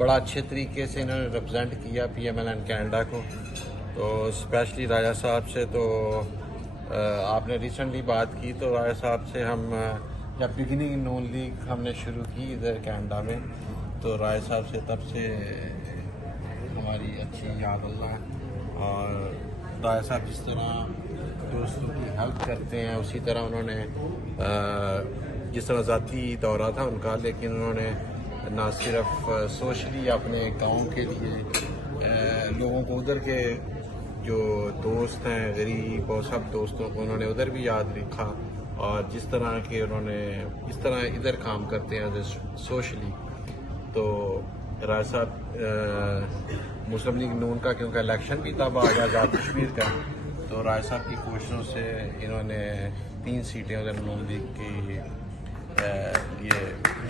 بڑا اچھے طریقے سے انہوں نے ریپرزینٹ کیا PMLN کینیڈا کو. تو اسپیشلی راجہ صاحب سے تو آپ نے ریسنٹلی بات کی تو راجہ صاحب سے ہم جب بگننگ نون لیگ ہم نے شروع کی ادھر کینیڈا میں تو راجہ صاحب سے تب سے ہماری اچھی یاد اللہ. اور راجہ صاحب جس طرح دوستوں کی ہیلپ کرتے ہیں اسی طرح انہوں نے جس طرح ذاتی دورہ تھا ان کا لیکن انہوں نے نہ صرف سوشلی اپنے گاؤں کے لیے لوگوں کو ادھر کے جو دوست ہیں غریب اور سب دوستوں کو انہوں نے ادھر بھی یاد رکھا اور جس طرح کہ انہوں نے اس طرح ادھر کام کرتے ہیں سوشلی. تو راجہ صاحب مسلم لیگ نون کا کیونکہ الیکشن بھی تب آ گیا آزاد کشمیر کا تو راجہ صاحب کی کوششوں سے انہوں نے 3 سیٹیں ادھر نون لیگ کی یہ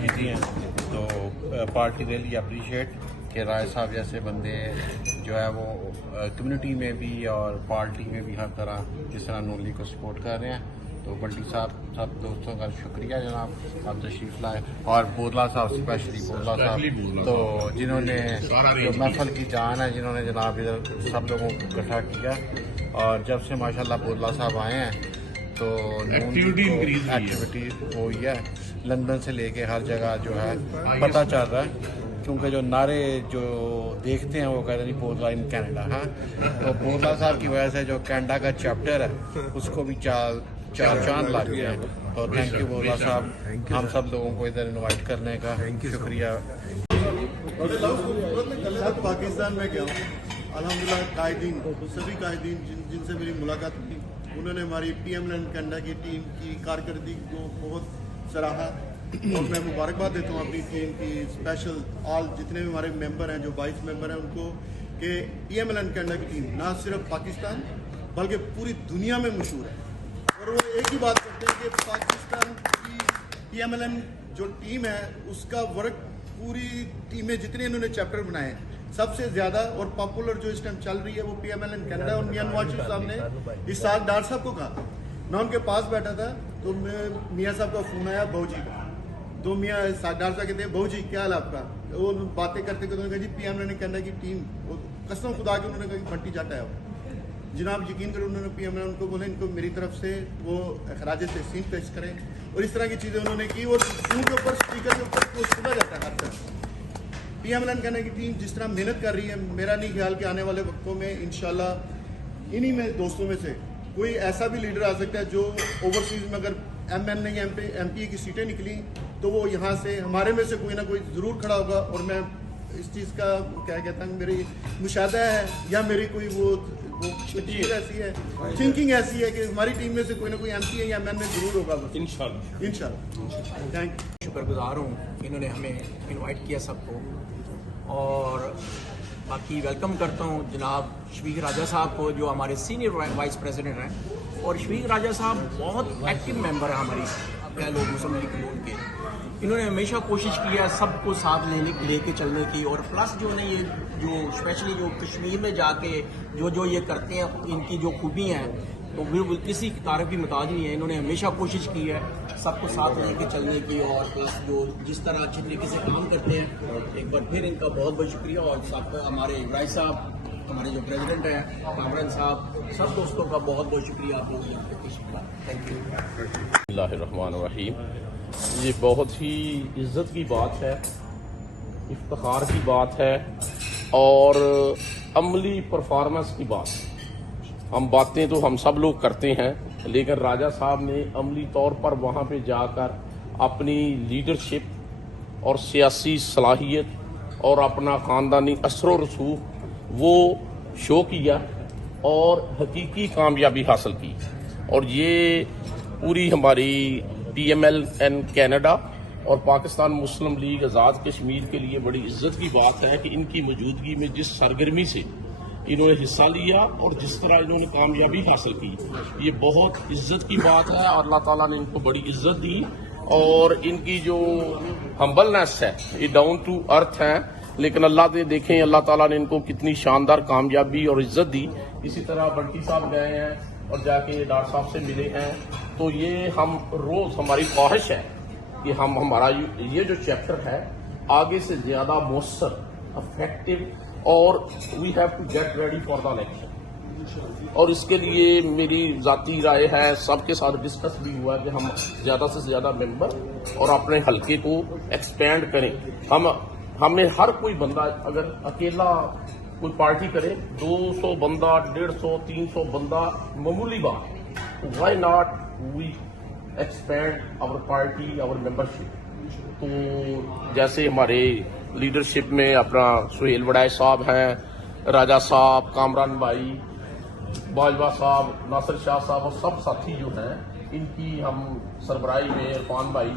جیتی ہیں. تو پارٹی ریلی اپریشیٹ کہ راجہ صاحب جیسے بندے جو ہے وہ کمیونٹی میں بھی اور پارٹی میں بھی ہر طرح جس طرح نون لیگ کو سپورٹ کر رہے ہیں. تو بلٹی صاحب سب دوستوں کا شکریہ جناب آپ تشریف لائے اور بودلا صاحب اسپیشلی بودلا صاحب تو جنہوں نے جو محفل کی جان ہے جنہوں نے جناب ادھر سب لوگوں کو اکٹھا کیا. اور جب سے ماشاءاللہ بودلا صاحب آئے ہیں تو ایکٹیویٹی ہوئی ہے لندن سے لے کے ہر جگہ جو ہے پتہ چل رہا ہے کیونکہ جو نعرے جو دیکھتے ہیں وہ کہتے ہیں بودلا ان کینیڈا. ہاں تو بودلا صاحب کی وجہ سے جو کینیڈا کا چیپٹر ہے اس کو بھی چار چاند لگ گئے ہیں. تو تھینک یو بودلا صاحب ہم سب لوگوں کو ادھر انوائٹ کرنے کا شکریہ. پاکستان میں گیا الحمدللہ قائدین سبھی قائدین جن سے میری ملاقات ہوئی انہوں نے ہماری PMLN کینیڈا کی ٹیم کی کارکردگی کو بہت سراہا اور میں مبارکباد دیتا ہوں اپنی ٹیم کی اسپیشل آل جتنے بھی ہمارے ممبر ہیں جو 22 ممبر ہیں ان کو کہ PMLN کینیڈا کی ٹیم نہ صرف پاکستان بلکہ پوری دنیا میں مشہور ہے. اور وہ ایک ہی بات کرتے ہیں کہ پاکستان کی PMLN جو ٹیم ہے اس کا ورک پوری ٹیمیں جتنے انہوں نے چیپٹر بنائے ہیں سب سے زیادہ اور پاپولر جو اس ٹائم چل رہی ہے وہ PMLN کینیڈا. اور میاں نواز شریف صاحب نے اس سال ڈاکٹر صاحب کو کہا میں ان کے پاس بیٹھا تھا تو میاں صاحب کا فون آیا بہو جی کا تو میاں ڈاکٹر صاحب کہتے ہیں بہو جی کیا حال آپ کا. وہ باتیں کرتے کرتے انہوں نے کہا جی PMLN کینیڈا کی ٹیم قسم خدا کے انہوں نے کہا بنٹی جٹ ہے جناب یقین کرو انہوں نے PMLN ان کو بولے ان کو میری طرف سے وہ خراج تحسین پیش کریں اور اس طرح کی چیزیں انہوں نے کی. اور فون کے اوپر اسپیکر کے اوپر وہ سنا جاتا ہے ہر طرح. PMLN کینیڈا کی ٹیم جس طرح محنت کر رہی ہے میرا نہیں خیال کہ آنے والے وقتوں میں انشاءاللہ انہی میں دوستوں میں سے کوئی ایسا بھی لیڈر آ سکتا ہے جو اوورسیز میں اگر MLA یا MP کی سیٹیں نکلی تو وہ یہاں سے ہمارے میں سے کوئی نہ کوئی ضرور کھڑا ہوگا. اور میں اس چیز کا کیا کہتا ہوں میری مشاہدہ ہے یا میری کوئی وہ چیز ایسی ہے تھنکنگ ایسی ہے کہ ہماری ٹیم میں سے کوئی نہ کوئی MP یا MLA ضرور ہوگا انشاءاللہ. Thank you. شکر گزار ہوں انہوں نے ہمیں انوائٹ کیا سب کو اور باقی ویلکم کرتا ہوں جناب شفیق راجہ صاحب کو جو ہمارے سینئر وائس پریزیڈنٹ ہیں. اور شفیق راجہ صاحب بہت ایکٹیو ممبر ہیں ہماری لوگ مسلم لیگ نون کے. انہوں نے ہمیشہ کوشش کیا سب کو ساتھ لے کے چلنے کی اور پلس جو نے یہ جو اسپیشلی جو کشمیر میں جا کے جو یہ کرتے ہیں ان کی جو خوبی ہیں تو وہ کسی کی تعریف کی محتاج نہیں ہے. انہوں نے ہمیشہ کوشش کی ہے سب کو ساتھ لے کے چلنے کی اور پلس جو جس طرح اچھی طریقے سے کام کرتے ہیں ایک بار پھر ان کا بہت بہت شکریہ. اور سب ہمارے ابراہیم صاحب ہمارے جو پریزیڈنٹ ہیں کامران صاحب سب دوستوں کا بہت بہت شکریہ آپ لوگوں کا. Thank you. بسم اللہ الرحمن الرحیم. یہ بہت ہی عزت کی بات ہے افتخار کی بات ہے اور عملی پرفارمنس کی بات ہے. ہم باتیں تو ہم سب لوگ کرتے ہیں لیکن راجہ صاحب نے عملی طور پر وہاں پہ جا کر اپنی لیڈرشپ اور سیاسی صلاحیت اور اپنا خاندانی اثر و رسوخ وہ شو کیا اور حقیقی کامیابی حاصل کی. اور یہ پوری ہماری PMLN کینیڈا اور پاکستان مسلم لیگ آزاد کشمیر کے لیے بڑی عزت کی بات ہے کہ ان کی موجودگی میں جس سرگرمی سے انہوں نے حصہ لیا اور جس طرح انہوں نے کامیابی حاصل کی یہ بہت عزت کی بات ہے. اور اللہ تعالیٰ نے ان کو بڑی عزت دی اور ان کی جو ہمبلنس ہے یہ ڈاؤن ٹو ارتھ ہے لیکن اللہ نے دیکھیں اللہ تعالیٰ نے ان کو کتنی شاندار کامیابی اور عزت دی. اسی طرح بنٹی صاحب گئے ہیں اور جا کے ڈاکٹر صاحب سے ملے ہیں. تو یہ ہم روز ہماری خواہش ہے کہ ہمارا یہ جو چیپٹر ہے آگے سے زیادہ مؤثر افیکٹو اور we have to get ready for the election. اور اس کے لیے میری ذاتی رائے ہے, سب کے ساتھ ڈسکس بھی ہوا کہ ہم زیادہ سے زیادہ ممبر اور اپنے حلقے کو ایکسپینڈ کریں. ہمیں ہر کوئی بندہ اگر اکیلا کوئی پارٹی کرے 200 بندہ 150 300 بندہ معمولی بات, why not we expand our party our membership. تو جیسے ہمارے لیڈرشپ میں اپنا سہیل وڑائے صاحب ہیں, راجہ صاحب, کامران بھائی, باجوہ صاحب, ناصر شاہ صاحب اور سب ساتھی جو ہیں, ان کی ہم سربراہی میں, عرفان بھائی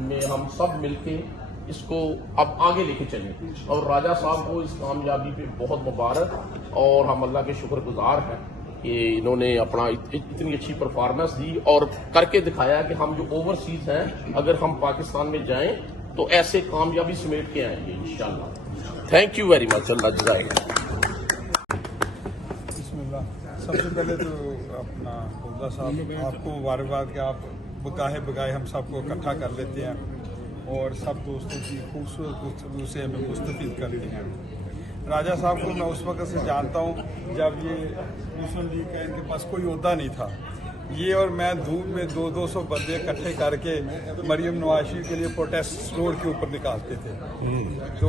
میں ہم سب مل کے اس کو اب آگے لے کے چلیں. اور راجہ صاحب کو اس کامیابی پہ بہت مبارک, اور ہم اللہ کے شکر گزار ہیں کہ انہوں نے اپنا اتنی اچھی پرفارمنس دی اور کر کے دکھایا کہ ہم جو اوورسیز ہیں اگر ہم پاکستان میں جائیں تو ایسے کامیابی سمیٹ کے آئیں گے انشاءاللہ. Thank you very much. اللہ جزائے. بسم اللہ. سب سے پہلے تو اپنا عبدہ صاحب آپ کو مبارکباد کہ آپ بگاہے بگاہے ہم سب کو اکٹھا کر لیتے ہیں اور سب دوستوں کی خوبصورت گفتگو سے ہمیں مستفید کرتے ہیں. راجہ صاحب کو میں اس وقت سے جانتا ہوں جب یہ مسلم لیگ کا ان کے پاس کوئی عہدہ نہیں تھا. یہ اور میں دھوپ میں 200 بندے اکٹھے کر کے مریم نواز شریف کے لیے پروٹیسٹ روڈ کے اوپر نکالتے تھے. تو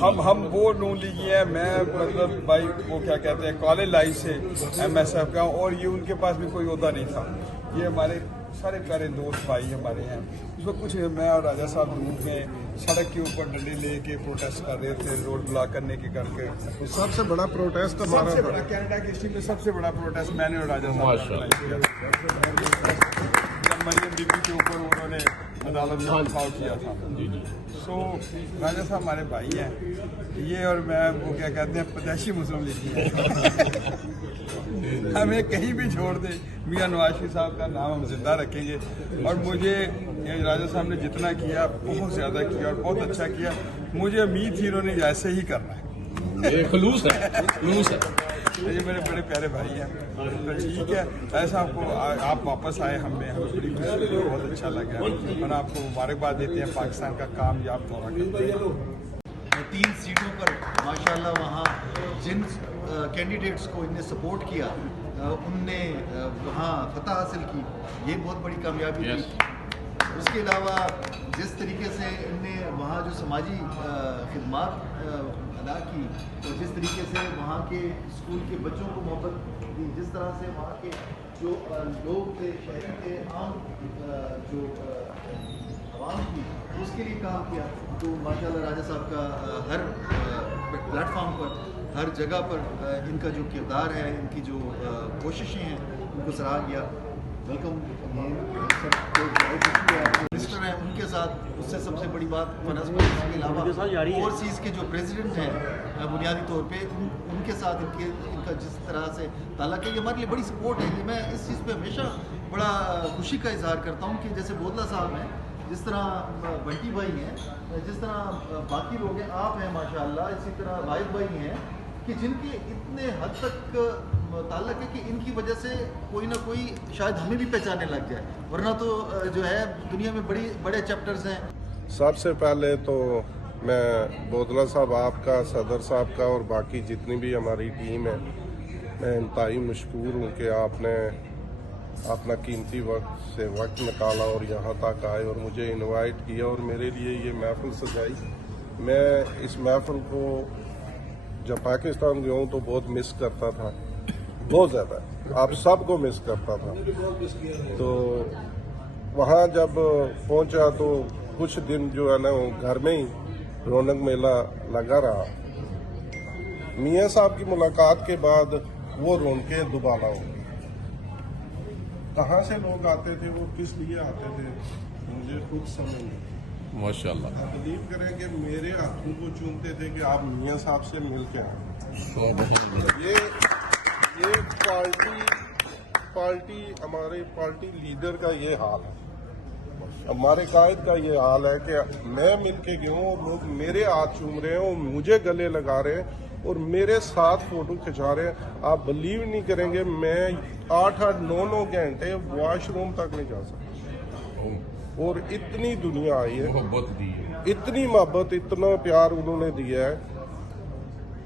ہم وہ نون لیگی ہیں. میں مطلب بھائی وہ کیا کہتے ہیں کالج لائف سے ایم ایس ایف کا ہوں, اور یہ ان کے پاس بھی کوئی عہدہ نہیں تھا. یہ ہمارے سارے پیارے دوست بھائی ہمارے ہیں. اس وقت کچھ میں اور راجہ صاحب دھوپ میں سڑک کے اوپر ڈنڈے لے کے پروٹیسٹ کر رہے تھے, روڈ بلاک کرنے کے کر کے. سب سے بڑا پروٹیسٹ سب سے بڑا کینیڈا کی ہسٹری میں سب سے بڑا پروٹیسٹ میں نے اور راجہ صاحب نے کیا. جب مریم بی بی کے اوپر انہوں نے عدالت میں انصاف کیا تھا. سو راجہ صاحب ہمارے بھائی ہیں. یہ اور میں وہ کیا کہتے ہیں پیدائشی مسلم لیگ ہیں. ہمیں کہیں بھی چھوڑ دے میاں نواز شریف صاحب کا نام ہم زندہ رکھیں گے. اور مجھے راجہ صاحب نے جتنا کیا بہت زیادہ کیا اور بہت اچھا کیا. مجھے امید تھی انہوں نے ایسے ہی کرنا ہے. خلوص ہے, خلوص ہے. یہ میرے بڑے پیارے بھائی ہیں. تو ٹھیک ہے, ایسا آپ کو آپ واپس آئے ہمیں بڑی خوشی ہوئی, بہت اچھا لگا. اور آپ کو مبارکباد دیتے ہیں پاکستان کا کامیاب دورہ کرتے ہیں. 3 سیٹوں پر ماشاءاللہ وہاں جن کینڈیڈیٹس کو ان نے سپورٹ کیا ان نے وہاں فتح حاصل کی, یہ بہت بڑی کامیابی تھی. اس کے علاوہ جس طریقے سے ان نے وہاں جو سماجی خدمات ادا کی, اور جس طریقے سے وہاں کے اسکول کے بچوں کو محبت دی, جس طرح سے وہاں کے جو لوگ تھے, شہری تھے, عام جو عوام تھی, اس کے لیے کام کیا. تو ماشاءاللہ راجہ صاحب کا ہر پلیٹ فارم پر, ہر جگہ پر ان کا جو کردار ہے, ان کی جو کوششیں ہیں, ان کو سراہا گیا. ویلکم. منسٹر ہیں ان کے ساتھ, اس سے سب سے بڑی بات فنس پر, اس کے علاوہ اوورسیز کے جو پریزیڈنٹ ہیں بنیادی طور پہ ان کے ساتھ ان کا جس طرح سے تعلق ہے, یہ ہمارے لیے بڑی سپورٹ ہے. میں اس چیز پہ ہمیشہ بڑا خوشی کا اظہار کرتا ہوں کہ جیسے بودلہ صاحب ہیں, جس طرح بنٹی بھائی ہیں, جس طرح باقی لوگ ہیں, آپ ہیں ماشاءاللہ, اسی طرح واحد بھائی ہیں, کہ جن کے اتنے حد تک تعلق ہے کہ ان کی وجہ سے کوئی نہ کوئی شاید ہمیں بھی پہچانے لگ جائے, ورنہ تو جو ہے دنیا میں بڑے چیپٹرز ہیں. سب سے پہلے تو میں بودلہ صاحب آپ کا, صدر صاحب کا اور باقی جتنی بھی ہماری ٹیم ہے, میں انتہائی مشکور ہوں کہ آپ نے اپنا قیمتی وقت سے وقت نکالا اور یہاں تک آئے اور مجھے انوائٹ کیا اور میرے لیے یہ محفل سجائی. میں اس محفل کو جب پاکستان گیا ہوں تو بہت مس کرتا تھا, بہت زیادہ. آپ سب کو مس کرتا تھا. تو وہاں جب پہنچا تو کچھ دن جو ہے نا وہ گھر میں ہی رونق میلہ لگا رہا. میاں صاحب کی ملاقات کے بعد وہ رونقیں دوبارہ ہو. کہاں سے لوگ آتے تھے, وہ کس لیے آتے تھے, مجھے خود سمجھ نہیں. ماشاءاللہ. آپ بلیو کریں کہ میرے ہاتھوں کو چومتے تھے کہ آپ میاں صاحب سے مل کے آئیں. یہ پارٹی ہمارے پارٹی لیڈر کا یہ حال ہے, ہمارے قائد کا یہ حال ہے کہ میں مل کے گیا ہوں, لوگ میرے ہاتھ چوم رہے ہیں, مجھے گلے لگا رہے ہیں اور میرے ساتھ فوٹو کھنچا رہے ہیں. آپ بلیو نہیں کریں گے, میں 8-9 گھنٹے واش روم تک نہیں جا سکتا. اور اتنی دنیا آئی ہے, محبت دی ہے, اتنی محبت, اتنا پیار انہوں نے دیا ہے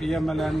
PMLN